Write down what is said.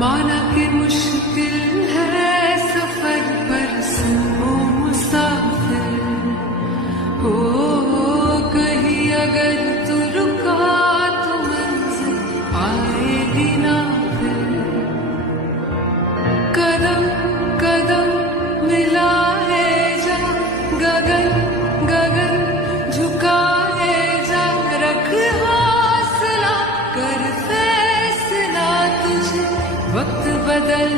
माना कि मुश्किल है सफर पर सुनो मुसाफिर हो, कहीं अगर तू रुका तो मंजिल आएगी ना फिर। कदम कदम मिलाए जा, गगन गगन झुकाए जा, रख हौसला कर फैसला तुझे वक्त बदल